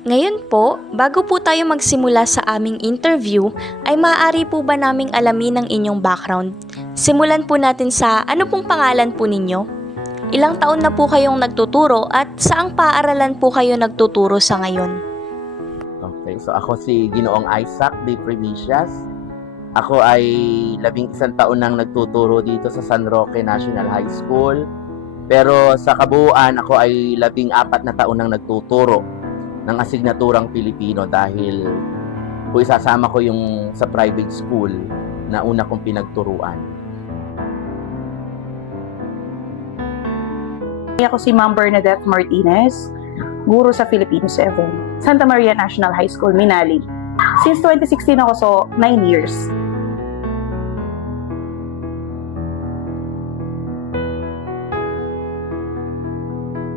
Ngayon po, bago po tayo magsimula sa aming interview, ay maaari po ba naming alamin ang inyong background? Simulan po natin sa ano pong pangalan po ninyo? Ilang taon na po kayong nagtuturo at saang paaralan po kayo nagtuturo sa ngayon? Okay, so ako si Ginoong Isaac de Primicias. Ako ay 11 taon nang nagtuturo dito sa San Roque National High School. Pero sa kabuuan, ako ay 14 na taon nang nagtuturo ng asignaturang Pilipino dahil kung isasama ko yung sa private school na una kong pinagturuan. Ako si Ma'am Bernadette Martinez, guro sa Filipino 7, Santa Maria National High School, Minali. Since 2016 ako, so 9 years.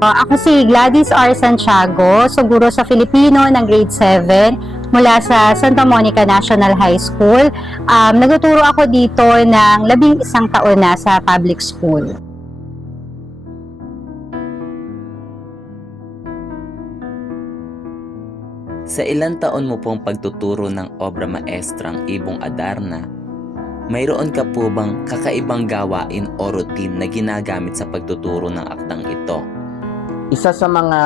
Ako si Gladys R. Santiago, so guro sa Filipino ng grade 7 mula sa Santa Monica National High School. Nagtuturo ako dito ng 11 taon na sa public school. Sa ilang taon mo pong pagtuturo ng obra maestrang Ibong Adarna, mayroon ka po bang kakaibang gawain o routine na ginagamit sa pagtuturo ng akdang ito? Isa sa mga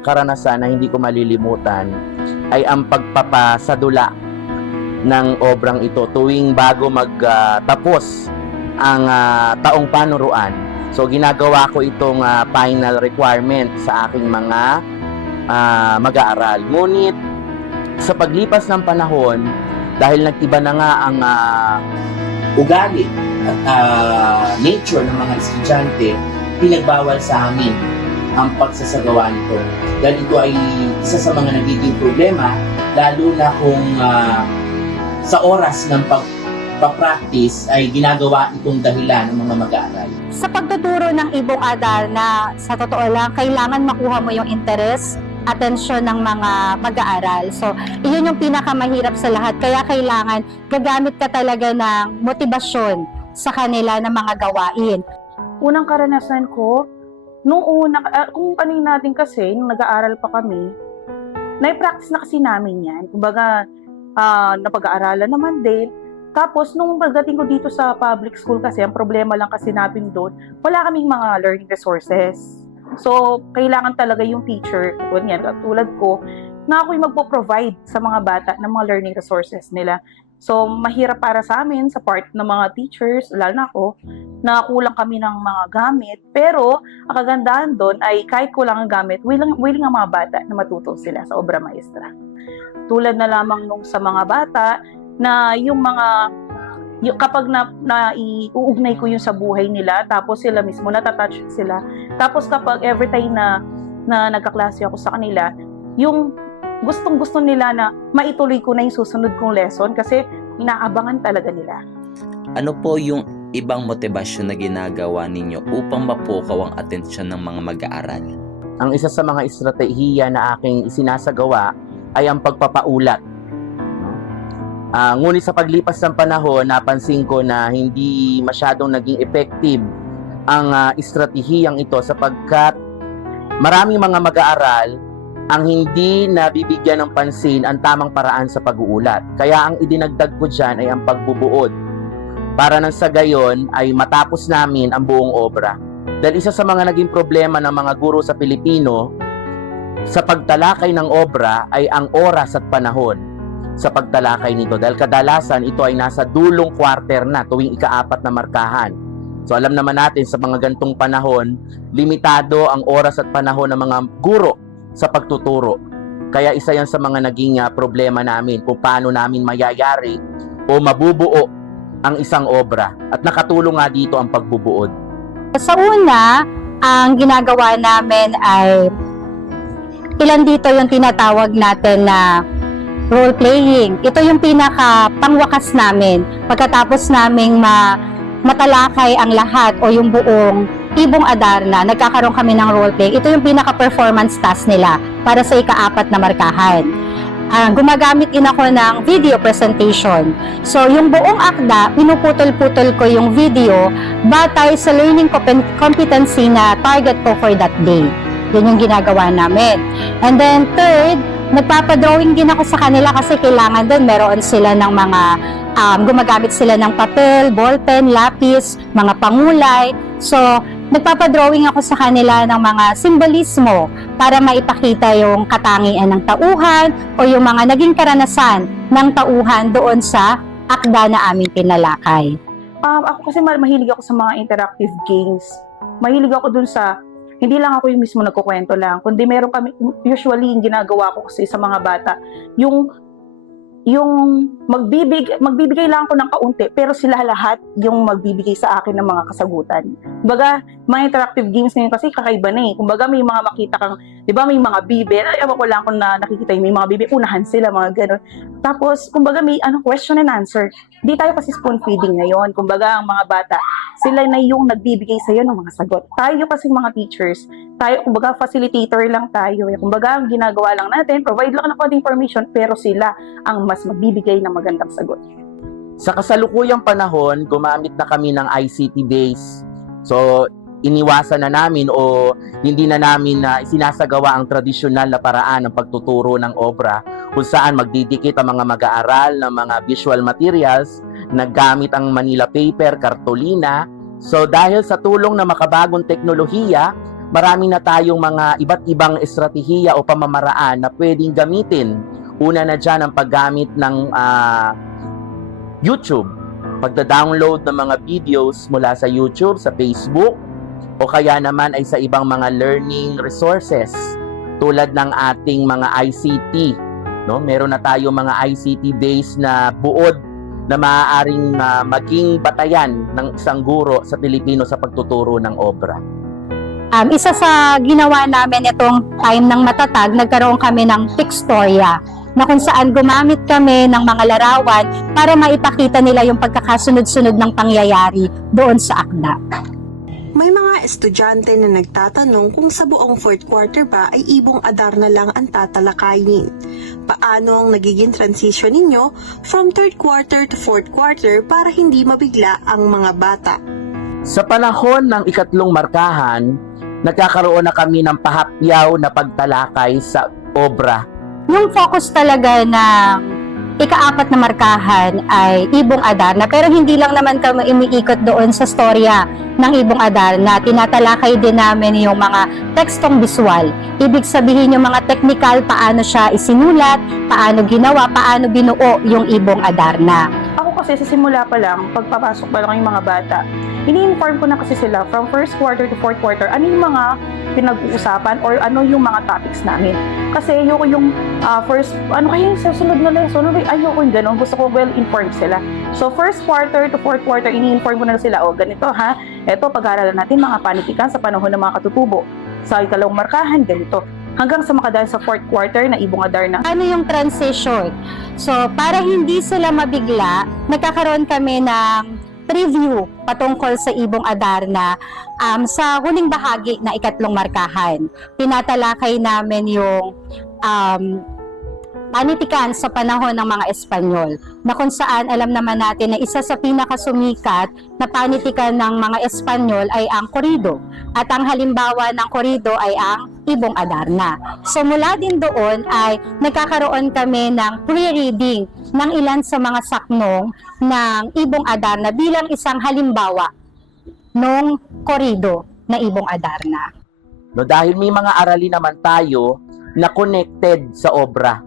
karanasan na hindi ko malilimutan ay ang pagpapasadula ng obrang ito tuwing bago magtapos ang taong panuruan. So ginagawa ko itong final requirement sa aking mga mag-aaral. Ngunit sa paglipas ng panahon, dahil nag-iba na nga ang ugali at nature ng mga estudyante, pinagbawal sa amin ang pagsasagawa nito. Dahil ito ay isa sa mga nagiging problema, lalo na kung sa oras ng pag-practice ay ginagawa itong dahilan ng mga mag-aaral. Sa pagtuturo ng Ibong Adarna, sa totoo lang, kailangan makuha mo yung interest, atensyon ng mga mag-aaral. So, iyon yung pinakamahirap sa lahat. Kaya kailangan gagamit ka talaga ng motibasyon sa kanila ng mga gawain. Unang karanasan ko, nung una, kung ano natin kasi, nung nag-aaral pa kami, na-practice na kasi namin yan. Kumbaga, napag-aaralan naman din. Tapos, nung pagdating ko dito sa public school kasi, ang problema lang kasi namin doon, wala kaming mga learning resources. So, kailangan talaga yung teacher, tulad ko, na ako'y magpo-provide sa mga bata ng mga learning resources nila. So, mahirap para sa amin, sa part ng mga teachers, lalo na ako, na kulang kami ng mga gamit. Pero, ang kagandahan doon ay kahit kulang ang gamit, willing ang mga bata na matuto sila sa obra maestra. Tulad na lamang nung sa mga bata, na kapag iuugnay ko yun sa buhay nila, tapos sila mismo natatouch sila. Tapos kapag every time na nagkaklase ako sa kanila, yung gustong-gusto nila na maituloy ko na yung susunod kong lesson kasi inaabangan talaga nila. Ano po yung ibang motibasyon na ginagawa ninyo upang mapukaw ang atensyon ng mga mag-aaral? Ang isa sa mga estratehiya na aking isinasagawa ay ang pagpapaulat. Ngunit sa paglipas ng panahon, napansin ko na hindi masyadong naging effective ang estratehiyang ito sapagkat maraming mga mag-aaral ang hindi nabibigyan ng pansin ang tamang paraan sa pag-uulat. Kaya ang idinagdag ko dyan ay ang pagbubuod para nang sa gayon ay matapos namin ang buong obra. Dahil isa sa mga naging problema ng mga guro sa Pilipino sa pagtalakay ng obra ay ang oras at panahon sa pagtalakay nito. Dahil kadalasan ito ay nasa dulong quarter na tuwing ika-4 na markahan. So alam naman natin sa mga gantong panahon, limitado ang oras at panahon ng mga guro sa pagtuturo. Kaya isa yan sa mga naging problema namin kung paano namin mayayari o mabubuo ang isang obra. At nakatulong nga dito ang pagbubuod. Sa una, ang ginagawa namin ay ilan dito yung tinatawag natin na role-playing. Ito yung pinaka-pangwakas namin. Pagkatapos naming matalakay ang lahat o yung buong Ibong Adarna, nagkakaroon kami ng role-play. Ito yung pinaka-performance task nila para sa ika-4 na markahan. Gumagamit din ako ng video presentation. So, yung buong akda, pinuputol-putol ko yung video batay sa learning competency na target ko for that day. Yun yung ginagawa namin. And then, third, nagpapadrawing din ako sa kanila kasi kailangan doon meron sila ng mga gumagamit sila ng papel, ballpen, lapis, mga pangulay. So, nagpapadrawing ako sa kanila ng mga simbolismo para maipakita yung katangian ng tauhan o yung mga naging karanasan ng tauhan doon sa akda na aming pinalakay. Ako kasi mahilig ako sa mga interactive games. Mahilig ako dun sa, hindi lang ako yung mismo nagkukwento lang, kundi meron kami, usually yung ginagawa ko kasi sa mga bata, yung magbibigay lang ako ng kaunti, pero sila lahat yung magbibigay sa akin ng mga kasagutan. Kumbaga, mga interactive games ngayon kasi kakaiba na eh. Kumbaga, may mga makita kang, di ba, may mga bibe, ewan ko lang kung nakikita yung may mga bibe, unahan sila, mga ganun. Tapos, kumbaga, may question and answer. Hindi tayo kasi spoon feeding ngayon. Kumbaga, ang mga bata, sila na yung nagbibigay sa'yo ng mga sagot. Tayo kasi mga teachers, tayo, kumbaga, facilitator lang tayo. Kumbaga, ang ginagawa lang natin, provide lang ng konting information, pero sila ang mas magbibigay ng magandang sagot. Sa kasalukuyang panahon, gumamit na kami ng ICT base. So, iniwasan na namin o hindi na namin isinasagawa ang tradisyonal na paraan ng pagtuturo ng obra kung saan magdidikit ang mga mag-aaral ng mga visual materials, naggamit ang Manila paper, kartolina. So, dahil sa tulong ng makabagong teknolohiya, marami na tayong mga iba't ibang estratehiya o pamamaraan na pwedeng gamitin. Una na dyan ang paggamit ng YouTube, pagda-download ng mga videos mula sa YouTube, sa Facebook, o kaya naman ay sa ibang mga learning resources tulad ng ating mga ICT. No? Meron na tayo mga ICT-based na buod na maaaring maging batayan ng isang guro sa Pilipino sa pagtuturo ng obra. Isa sa ginawa namin itong time ng matatag, nagkaroon kami ng Pictoria na kung saan gumamit kami ng mga larawan para maipakita nila yung pagkakasunod-sunod ng pangyayari doon sa akda. May mga estudyante na nagtatanong kung sa buong fourth quarter ba ay ibong Adarna lang ang tatalakayin. Paano ang nagiging transition ninyo from third quarter to fourth quarter para hindi mabigla ang mga bata? Sa panahon ng ikatlong markahan, nagkakaroon na kami ng pahapyaw na pagtalakay sa obra. Yung focus talaga na ika-4 na markahan ay Ibong Adarna, pero hindi lang naman kami umiikot doon sa storya ng Ibong Adarna. Tinatalakay din namin yung mga tekstong visual. Ibig sabihin yung mga technical, paano siya isinulat, paano ginawa, paano binuo yung Ibong Adarna. Ako kasi sa simula pa lang, pagpapasok pa lang yung mga bata, ini-inform ko na kasi sila from first quarter to fourth quarter, ano yung mga pinag-uusapan or ano yung mga topics namin. Kasi ayoko yung first, ano kaya yung susunod na lesson, ayoko yung ganun, gusto ko well-informed sila. So first quarter to fourth quarter, ini-inform ko na sila, ganito ha, eto pag-aaralan natin mga panitikan sa panahon ng mga katutubo. Sa ikalawang markahan, ganito. Hanggang sa makadaan sa fourth quarter na Ibong Adarna. Ano yung transition? So, para hindi sila mabigla, nagkakaroon kami ng preview patungkol sa Ibong Adarna sa huling bahagi na ikatlong markahan. Tinatalakay namin yung panitikan sa panahon ng mga Espanyol, na kung saan alam naman natin na isa sa pinakasumikat na panitikan ng mga Espanyol ay ang korido. At ang halimbawa ng korido ay ang Ibong Adarna. So mula din doon ay nagkakaroon kami ng pre-reading ng ilan sa mga saknong ng Ibong Adarna bilang isang halimbawa ng korido na Ibong Adarna. No, dahil may mga aralin naman tayo na connected sa obra.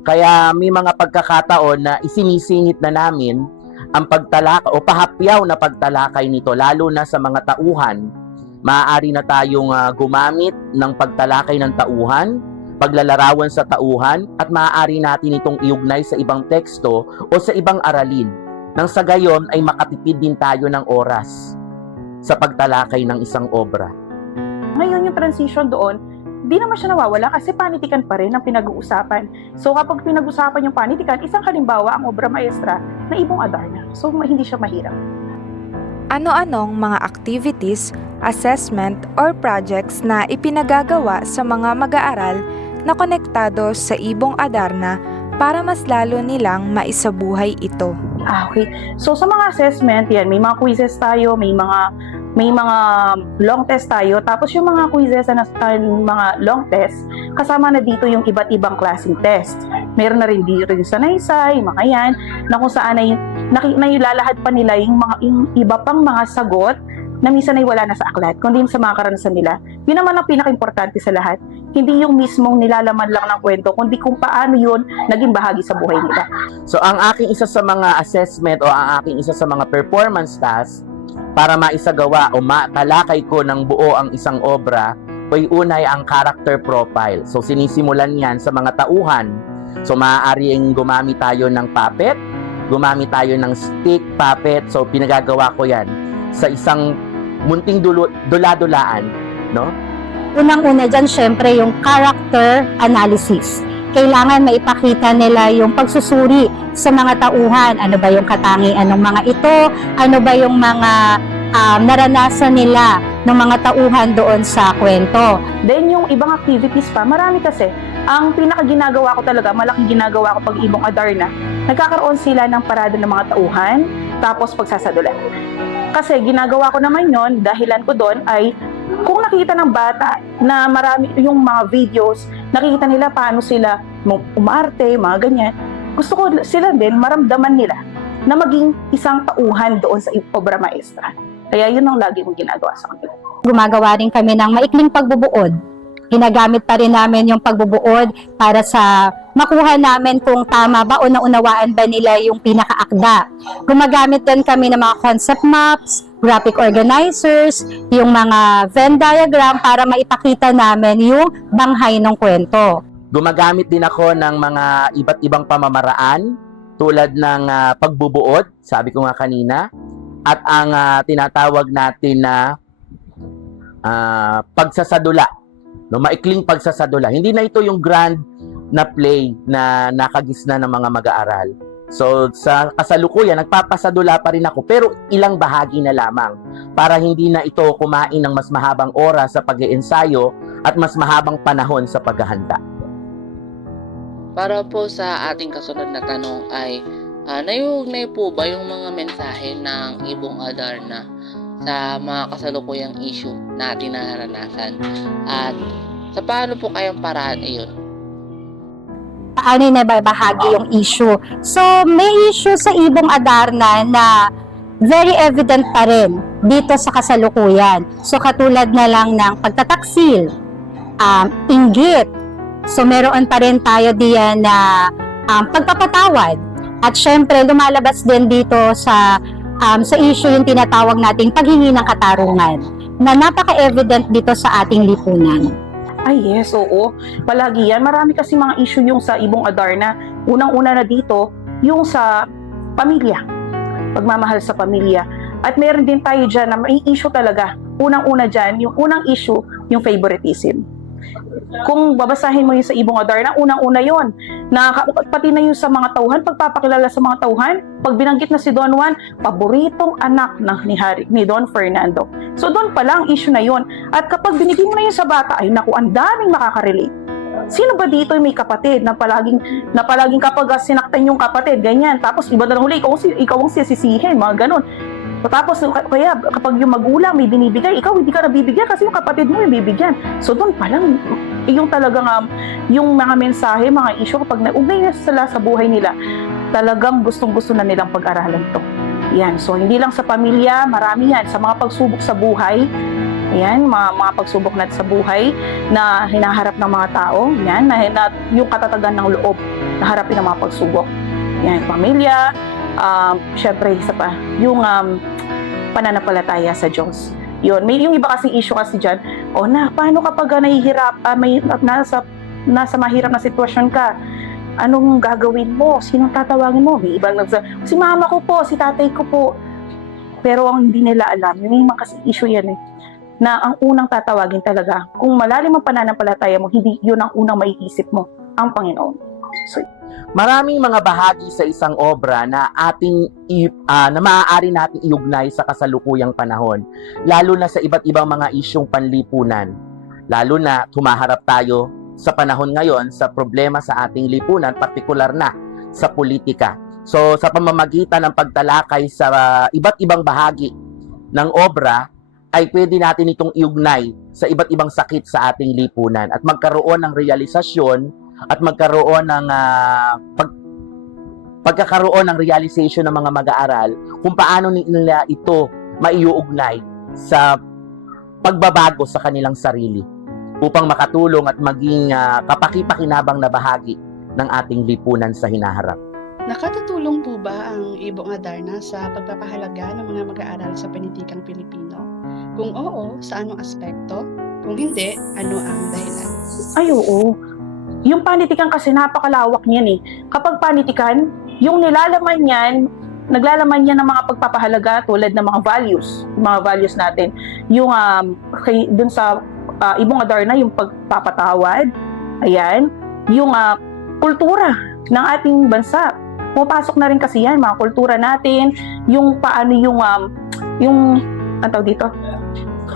Kaya may mga pagkakataon na isinisingit na namin ang pagtalakay o pahapyaw na pagtalakay nito, lalo na sa mga tauhan. Maaari na tayong gumamit ng pagtalakay ng tauhan, paglalarawan sa tauhan, at maaari natin itong iugnay sa ibang teksto o sa ibang aralin. Nang sa gayon ay makatipid din tayo ng oras sa pagtalakay ng isang obra. Ngayon yung transition doon, di naman siya nawawala kasi panitikan pa rin ang pinag-uusapan. So kapag pinag-usapan yung panitikan, isang halimbawa ang obra maestra na Ibong Adarna. So hindi siya mahirap. Ano-anong mga activities, assessment, or projects na ipinagagawa sa mga mag-aaral na konektado sa Ibong Adarna para mas lalo nilang maisabuhay ito? Okay. So sa mga assessment, yan, may mga quizzes tayo, may mga may mga long test tayo, tapos yung mga quizzes na mga long test, kasama na dito yung iba't ibang klaseng test. Meron na rin dito yung sanaysay, mga yan, na kung saan ay nailalahad pa nila yung iba pang mga sagot na minsan ay wala na sa aklat, kundi sa mga karanasan nila. Yun naman ang pinaka-importante sa lahat. Hindi yung mismong nilalaman lang ng kwento, kundi kung paano yun naging bahagi sa buhay nila. So ang aking isa sa mga assessment o ang aking isa sa mga performance task para maisagawa o matalakay ko ng buo ang isang obra ay unay ang character profile. So sinisimulan yan sa mga tauhan. So maaaring gumamit tayo ng puppet, gumamit tayo ng stick puppet. So pinagagawa ko yan sa isang munting dula-dulaan, no? Unang-una dyan, syempre, yung character analysis. Kailangan maipakita nila yung pagsusuri sa mga tauhan. Ano ba yung katangian ng mga ito? Ano ba yung mga naranasan nila ng mga tauhan doon sa kwento? Then yung ibang activities pa, marami kasi. Ang pinaka-ginagawa ko talaga, malaking ginagawa ko pag Ibong Adarna, nagkakaroon sila ng parada ng mga tauhan, tapos pagsasadula. Kasi ginagawa ko naman yon, dahilan ko doon ay kung nakita ng bata na marami yung mga videos, nakikita nila paano sila umarte, mga ganyan. Gusto ko sila din maramdaman nila na maging isang tauhan doon sa obra maestra. Kaya yun ang lagi kong ginagawa sa kanila. Gumagawa rin kami ng maikling pagbubuod. Ginagamit pa rin namin yung pagbubuod para sa makuha namin kung tama ba o naunawaan ba nila yung pinakaakda. Gumagamit din kami ng mga concept maps, graphic organizers, yung mga Venn diagram para maipakita namin yung banghay ng kwento. Gumagamit din ako ng mga iba't ibang pamamaraan tulad ng pagbubuod, sabi ko nga kanina, at ang tinatawag natin na pagsasadula. No, maikling pagsasadula. Hindi na ito yung grand na play na nakagisna ng mga mag-aaral. So, sa kasalukuyan, nagpapasadula pa rin ako, pero ilang bahagi na lamang para hindi na ito kumain ng mas mahabang oras sa pag-iensayo at mas mahabang panahon sa paghahanda. Para po sa ating kasunod na tanong ay, naiugnay po ba yung mga mensahe ng Ibong Adarna sa mga kasalukuyang issue na ating nararanasan? At sa paano po kayang paraan iyon? Paano na bahagi yung issue? So, may issue sa Ibong Adarna na very evident pa rin dito sa kasalukuyan. So, katulad na lang ng pagtataksil, inggit. So, meron pa rin tayo diyan na pagpapatawad. At syempre, lumalabas din dito sa issue yung tinatawag nating paghingi ng katarungan na napaka-evident dito sa ating lipunan. Ay yes, oo. Palagi yan. Marami kasi mga issue yung sa Ibong Adarna. Unang-una na dito, yung sa pamilya. Pagmamahal sa pamilya. At meron din tayo dyan na may issue talaga. Unang-una dyan, yung unang issue, yung favoritism. Kung babasahin mo yung sa Ibong Adarna, unang-una yon na pati na yung sa mga tauhan, pagpapakilala sa mga tauhan, pag binanggit na si Don Juan, paboritong anak ni Don Fernando. So doon pa lang issue na yon. At kapag binigyan mo na yun sa bata, ay naku, ang daming makaka-relate. Sino ba dito may kapatid na palaging kapag sinaktan yung kapatid, ganyan, tapos iba na huli, ikaw ang sisisihin, mga ganun. Tapos kaya kapag yung magulang may binibigay, ikaw hindi ka nabibigyan kasi yung kapatid mo yung bibigyan. So doon pa lang yung talagang yung mga mensahe, mga issue kapag naugnay na sila sa buhay nila, talagang gustong-gusto na nilang pag-aralan to. Yan. So hindi lang sa pamilya, marami yan sa mga pagsubok sa buhay. Yan, mga pagsubok natin sa buhay na hinaharap ng mga tao. Yan, na yung katatagan ng loob na harapin ng mga pagsubok. Yan, pamilya, syempre isa pa, yung pananampalataya sa Diyos. Yun, may yung iba kasing issue kasi dyan, paano kapag nahihirap, nasa mahirap na sitwasyon ka, anong gagawin mo? Sinong tatawagin mo? May ibang si mama ko po, si tatay ko po. Pero ang hindi nila alam, yung mga kasing issue yan na ang unang tatawagin talaga, kung malalim ang pananampalataya mo, hindi yun ang unang maiisip mo, ang Panginoon. So, Maraming mga bahagi sa isang obra na na maaari nating iugnay sa kasalukuyang panahon, lalo na sa iba't ibang mga isyung panlipunan. Lalo na humaharap tayo sa panahon ngayon sa problema sa ating lipunan, partikular na sa politika. So sa pamamagitan ng pagtalakay sa iba't ibang bahagi ng obra, ay pwede natin itong iugnay sa iba't ibang sakit sa ating lipunan at magkaroon ng realisasyon at magkaroon ng pagkakaroon ng realization ng mga mag-aaral kung paano nila ito maiuugnay sa pagbabago sa kanilang sarili upang makatulong at maging kapaki-pakinabang na bahagi ng ating lipunan sa hinaharap. Nakatutulong po ba ang Ibong Adarna sa pagpapahalaga ng mga mag-aaral sa panitikang Pilipino? Kung oo, sa anong aspekto? Kung hindi, ano ang dahilan? Ay, oo. Yung panitikan kasi napakalawak niyan eh. Kapag panitikan, yung naglalaman niyan ng mga pagpapahalaga tulad ng mga values natin. Yung dun sa Ibong Adarna, yung pagpapatawad, ayan, yung kultura ng ating bansa. Pumapasok na rin kasi yan, mga kultura natin, yung paano ang tawag dito?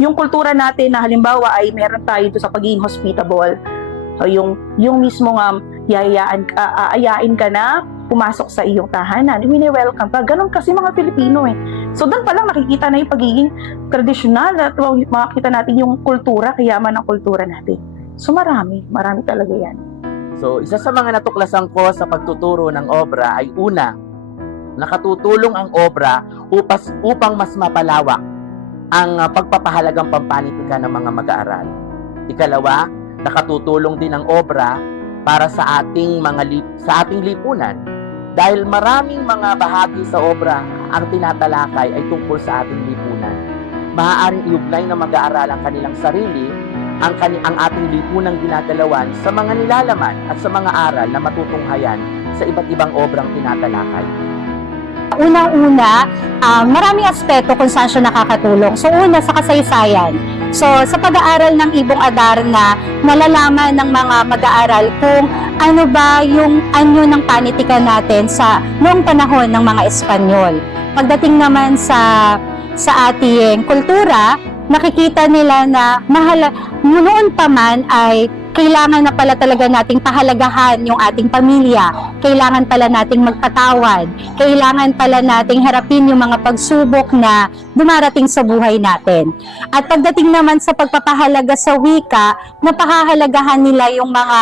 Yung kultura natin na halimbawa ay meron tayo doon sa pagiging hospitable. So yung mismong aayain ka na pumasok sa iyong tahanan, wini-welcome ka. Ganon kasi mga Pilipino eh. So doon pa lang nakikita na yung pagiging tradisyonal at makikita natin yung kultura, kayaman ng kultura natin. So marami talaga yan. So, isa sa mga natuklasan ko sa pagtuturo ng obra ay una, nakatutulong ang obra upang mas mapalawak ang pagpapahalagang pampanitikan ng mga mag-aaral. Ikalawa, nakatutulong din ang obra para sa ating lipunan dahil maraming mga bahagi sa obra ang tinatalakay ay tungkol sa ating lipunan. Maaaring iugnay ng mag-aaral ang kanilang sarili ang ating lipunang ginagalawan sa mga nilalaman at sa mga aral na matutunghayan sa iba't ibang obrang tinatalakay. Unang-una, maraming aspeto kung saan siya nakakatulong. So una, sa kasaysayan. So sa pag-aaral ng Ibong Adarna, nalalaman ng mga mag-aaral kung ano ba yung anyo ng panitikan natin sa noong panahon ng mga Espanyol. Pagdating naman sa ating kultura, nakikita nila na noon pa man ay kailangan na pala talaga nating pahalagahan yung ating pamilya. Kailangan pala nating magpatawad. Kailangan pala nating harapin yung mga pagsubok na dumarating sa buhay natin. At pagdating naman sa pagpapahalaga sa wika, napahahalagahan nila yung mga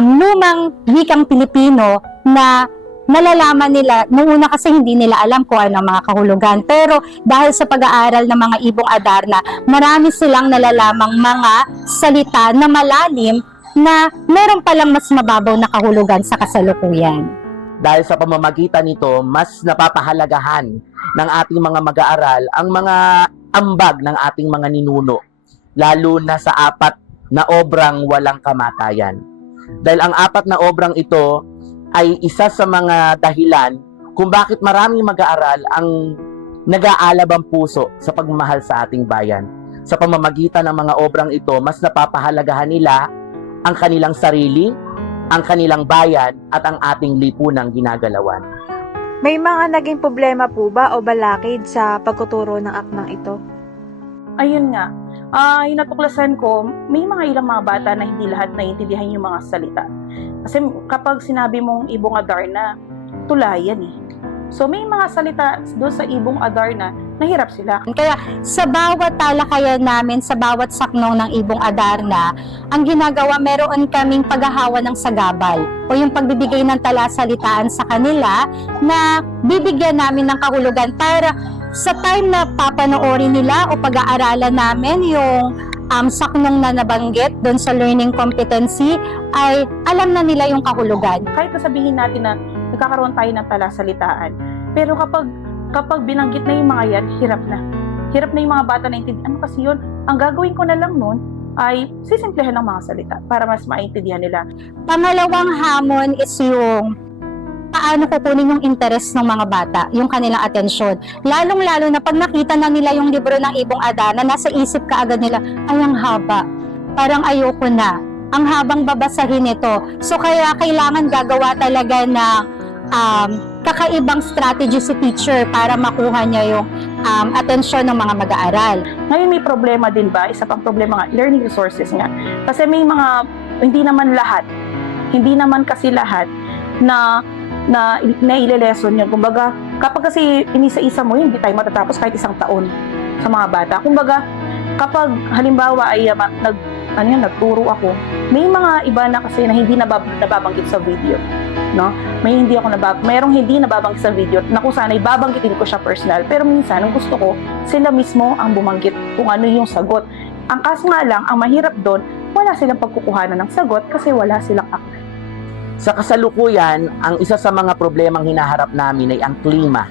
lumang wikang Pilipino na nalalaman nila, nung una kasi hindi nila alam kung ano ang mga kahulugan. Pero dahil sa pag-aaral ng mga Ibong Adarna, marami silang nalalamang mga salita na malalim na meron palang mas mababaw na kahulugan sa kasalukuyan. Dahil sa pamamagitan nito, mas napapahalagahan ng ating mga mag-aaral ang mga ambag ng ating mga ninuno, lalo na sa 4 na obrang walang kamatayan. Dahil ang 4 na obrang ito ay isa sa mga dahilan kung bakit maraming mag-aaral ang nag-aalab ang puso sa pagmamahal sa ating bayan. Sa pamamagitan ng mga obrang ito, mas napapahalagahan nila ang kanilang sarili, ang kanilang bayan, at ang ating lipunang ginagalawan. May mga naging problema po ba o balakid sa pagtuturo ng akdang ito? Ayun nga, yung natuklasan ko, may mga ilang mga bata na hindi lahat naiintindihan yung mga salita. Kasi kapag sinabi mong Ibong Adarna, tulayan eh. So may mga salita doon sa Ibong Adarna, nahirap sila. Kaya sa bawat talakayan namin, sa bawat saknong ng Ibong Adarna, ang ginagawa, meron kaming paghahawa ng sagabal o yung pagbibigay ng talasalitaan sa kanila na bibigyan namin ng kahulugan para sa time na papanoorin nila o pag-aaralan namin yung saknong na nabanggit doon sa learning competency, ay alam na nila yung kahulugan. Kahit nasabihin natin na nagkakaroon tayo ng talasalitaan, pero kapag binanggit na yung mga yan, hirap na. Hirap na yung mga bata na intindihan. Ano kasi yun? Ang gagawin ko na lang nun ay sisimplehan ng mga salita para mas maintindihan nila. Pangalawang hamon is yung paano kukunin yung interest ng mga bata, yung kanilang atensyon. Lalong-lalo na pag nakita na nila yung libro ng Ibong Adarna, nasa isip ka agad nila, ay ang haba, parang ayoko na, ang habang babasahin ito. So kaya kailangan gagawa talaga ng kakaibang strategy si teacher para makuha niya yung atensyon ng mga mag-aaral. Ngayon may problema din ba? Isa pang problema nga, learning resources nga. Kasi may mga, hindi naman kasi lahat na ile-lesson yun. Kumbaga, kapag kasi inisa-isa mo yun, hindi tayo matatapos kahit 1 taon. sa mga bata. Kumbaga, kapag halimbawa ay nagturo ako, may mga iba na kasi na hindi nababanggit sa video, no? Mayroong hindi nababanggit sa video na kung sana babanggitin ko siya personal, pero minsan ang gusto ko sila mismo ang bumanggit kung ano yung sagot. Ang kaso nga lang, ang mahirap doon, wala silang pagkukuhanan ng sagot kasi wala silang akla. Sa kasalukuyan, ang isa sa mga problemang hinaharap namin ay ang klima.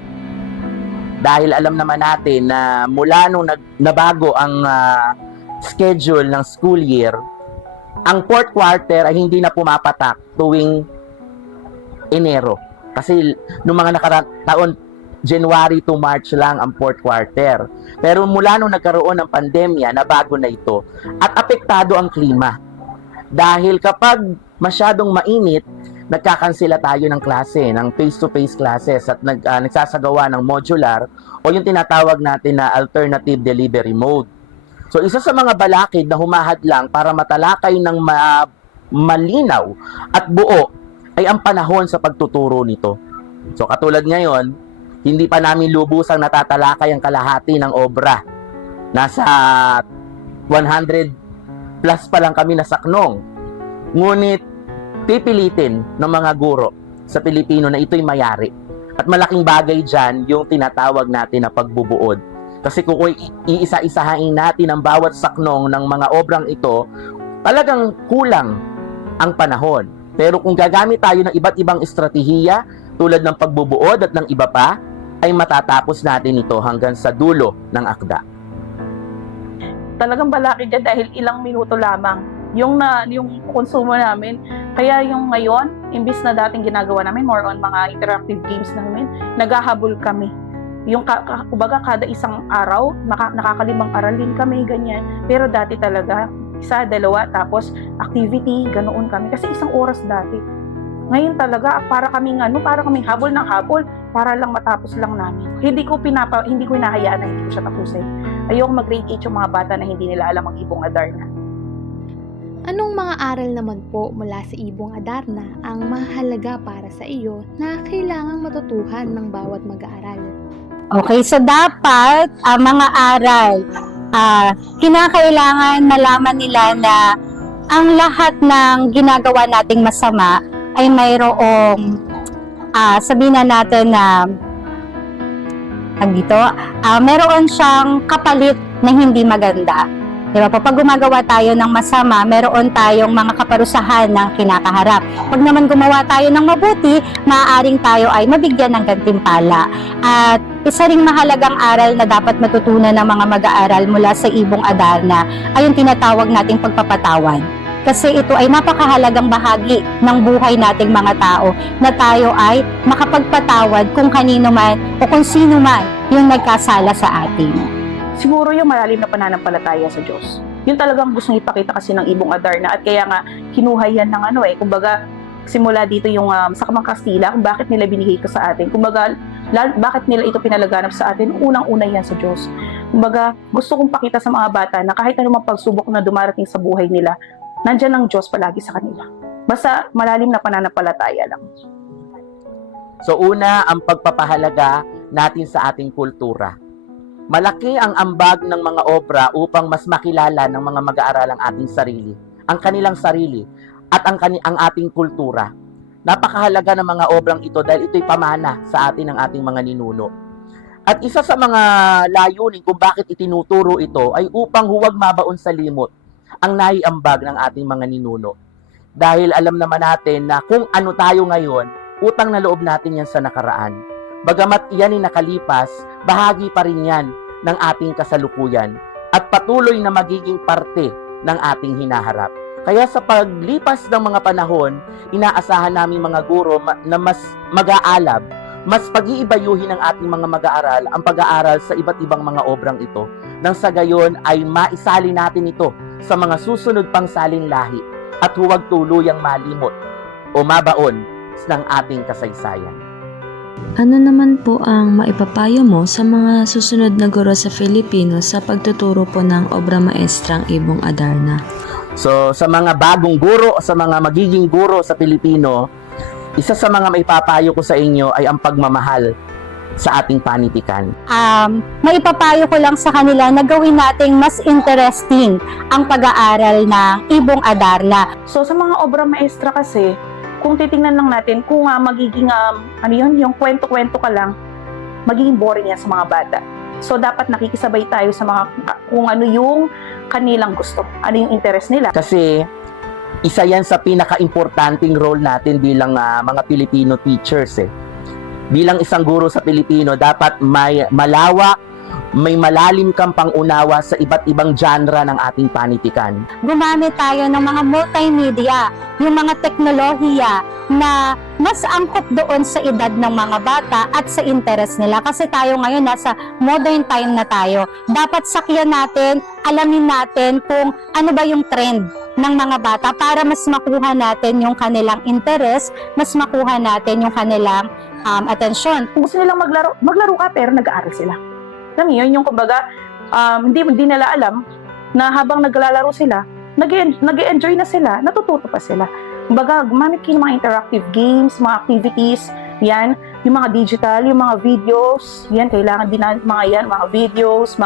Dahil alam naman natin na mula nung nabago ang schedule ng school year, ang fourth quarter ay hindi na pumapatak tuwing Enero. Kasi nung mga taon, January to March lang ang fourth quarter. Pero mula nung nagkaroon ng pandemya, nabago na ito. At apektado ang klima. Dahil kapag masyadong mainit, nagkakansela tayo ng klase, ng face-to-face classes at nagsasagawa ng modular o yung tinatawag natin na alternative delivery mode. So isa sa mga balakid na humahadlang para matalakay ng malinaw at buo ay ang panahon sa pagtuturo nito. So katulad ngayon, hindi pa namin lubusang natatalakay ang kalahati ng obra. Nasa 100 plus pa lang kami nasaknong. Ngunit pipilitin ng mga guro sa Pilipino na ito'y mayari. At malaking bagay dyan yung tinatawag natin na pagbubuod. Kasi kung iisa-isahain natin ang bawat saknong ng mga obrang ito, talagang kulang ang panahon. Pero kung gagamit tayo ng iba't ibang estratehiya, tulad ng pagbubuod at ng iba pa, ay matatapos natin ito hanggang sa dulo ng akda. Talagang balakid dyan dahil ilang minuto lamang yung konsumo namin. Kaya yung ngayon, imbis na dating ginagawa namin, more on mga interactive games namin, naghahabol kami. Yung kumbaga kada isang araw, nakakalimang aralin kami, ganyan. Pero dati talaga, isa, dalawa, tapos activity, ganoon kami. Kasi isang oras dati. Ngayon talaga, para kaming habol ng habol, para lang matapos lang namin. Hindi ko hinahayaan na hindi ko siya tapusin. Ayoko mag-grade 8 yung mga bata na hindi nila alam ang Ibong Adarna. Anong mga aral naman po mula sa Ibong Adarna ang mahalaga para sa iyo na kailangang matutuhan ng bawat mag-aaral? Okay, so dapat mga aral, kinakailangan malaman nila na ang lahat ng ginagawa nating masama ay mayroong sabihin na natin na meron siyang kapalit na hindi maganda. Diba? Pag gumagawa tayo ng masama, meron tayong mga kaparusahan na kinakaharap. Pag naman gumawa tayo ng mabuti, maaaring tayo ay mabigyan ng gantimpala. At isa ring mahalagang aral na dapat matutunan ng mga mag-aaral mula sa Ibong Adarna ay yung tinatawag nating pagpapatawad. Kasi ito ay napakahalagang bahagi ng buhay nating mga tao na tayo ay makapagpatawad kung kanino man o kung sino man yung nagkasala sa atin. Siguro yung malalim na pananampalataya sa Diyos. Yun talagang gustong ipakita kasi ng Ibong Adarna at kaya nga kinuha yan ng kumbaga simula dito yung sa Kamang Kastila kung bakit nila binigay ito sa atin. Kumbaga bakit nila ito pinalaganap sa atin, unang-una yan sa Diyos. Kumbaga gusto kong pakita sa mga bata na kahit anumang pagsubok na dumarating sa buhay nila, nandyan ang Diyos palagi sa kanila. Basta malalim na pananampalataya lang. So una, ang pagpapahalaga natin sa ating kultura. Malaki ang ambag ng mga obra upang mas makilala ng mga mag-aaral ang ating sarili, ang kanilang sarili, at ang ating kultura. Napakahalaga ng mga obrang ito dahil ito'y pamana sa atin ng ating mga ninuno. At isa sa mga layunin kung bakit itinuturo ito ay upang huwag mabaon sa limot ang naiambag ng ating mga ninuno. Dahil alam naman natin na kung ano tayo ngayon, utang na loob natin yan sa nakaraan. Bagamat iyan ay nakalipas, bahagi pa rin yan ng ating kasalukuyan at patuloy na magiging parte ng ating hinaharap. Kaya sa paglipas ng mga panahon, inaasahan namin mga guro na mas mag-aalab, mas pag-iibayuhin ng ating mga mag-aaral ang pag-aaral sa iba't ibang mga obrang ito. Nang sa gayon ay maisali natin ito sa mga susunod pang salinlahi at huwag tuluyang malimot o mabaon ng ating kasaysayan. Ano naman po ang maipapayo mo sa mga susunod na guro sa Filipino sa pagtuturo po ng obra maestrang Ibong Adarna? So, sa mga bagong guro, sa mga magiging guro sa Pilipino, isa sa mga maipapayo ko sa inyo ay ang pagmamahal sa ating panitikan. Maipapayo ko lang sa kanila na gawin nating mas interesting ang pag-aaral ng Ibong Adarna. So sa mga obra maestra kasi, kung titingnan lang natin, kung magiging, yung kwento-kwento ka lang, magiging boring yan sa mga bata. So dapat nakikisabay tayo sa mga, kung ano yung kanilang gusto, ano yung interest nila. Kasi isa yan sa pinaka-importanting role natin bilang mga Filipino teachers. Bilang isang guro sa Pilipino, dapat may malawak, may malalim kang pangunawa sa iba't ibang genre ng ating panitikan. Gumamit tayo ng mga multimedia, yung mga teknolohiya na mas angkop doon sa edad ng mga bata at sa interest nila. Kasi tayo ngayon nasa modern time na tayo. Dapat sakyan natin, alamin natin kung ano ba yung trend ng mga bata para mas makuha natin yung kanilang interest, mas makuha natin yung kanilang atensyon. Kung gusto nilang maglaro ka pero nag-aaral sila. Alam niyo, yung kumbaga, hindi nila alam na habang naglalaro sila, nag-enjoy na sila, natututo pa sila. Kumbaga, gumamit kayo ng mga interactive games, mga activities, yan, yung mga digital, yung mga videos, yan, kailangan din natin mga videos,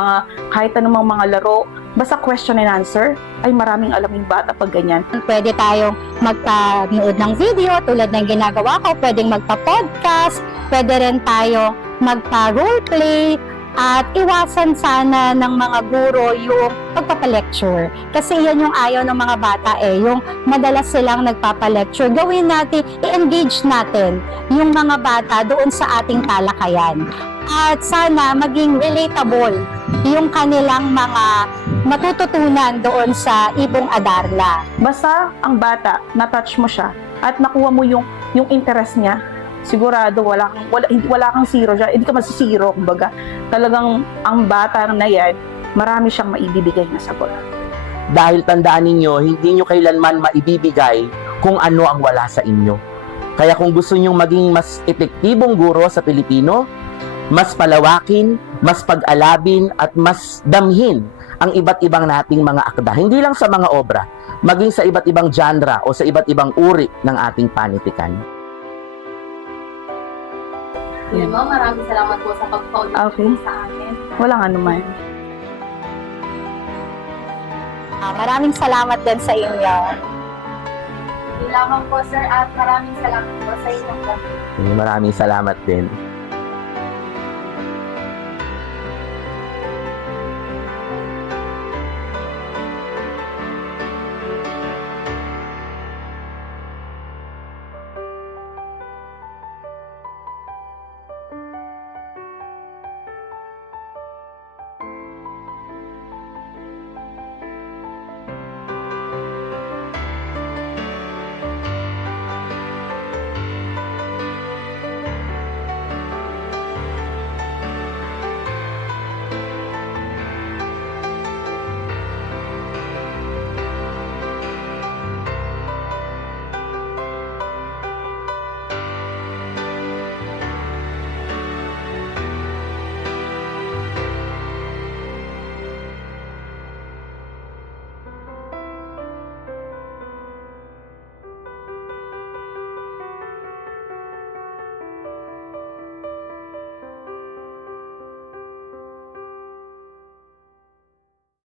kahit anumang mga laro. Basta question and answer, ay maraming alam yung bata pag ganyan. Pwede tayong magpanood ng video tulad ng ginagawa ko, pwedeng magpa-podcast, pwede rin tayong magpa-roleplay, at iwasan sana ng mga guro yung pagpapalecture. Kasi yan yung ayaw ng mga bata yung madalas silang nagpapalecture. Gawin natin, i-engage natin yung mga bata doon sa ating talakayan. At sana maging relatable yung kanilang mga matututunan doon sa Ibong Adarna. Basta ang bata, na-touch mo siya at nakuha mo yung interest niya, sigurado wala kang zero dyan, hindi ka masisiro, kumbaga. Talagang ang bata na yan, marami siyang maibibigay na sagot. Dahil tandaan ninyo, hindi nyo kailanman maibibigay kung ano ang wala sa inyo. Kaya kung gusto nyo maging mas epektibong guro sa Pilipino, mas palawakin, mas pag-alabin, at mas damhin ang iba't ibang nating mga akda. Hindi lang sa mga obra, maging sa iba't ibang genre o sa iba't ibang uri ng ating panitikan. Yun, no? Maraming salamat po sa pagpaulit sa amin. Walang anuman. Maraming salamat din sa inyo. Hindi lamang po, sir, at maraming salamat po sa inyong gabi. Maraming salamat din.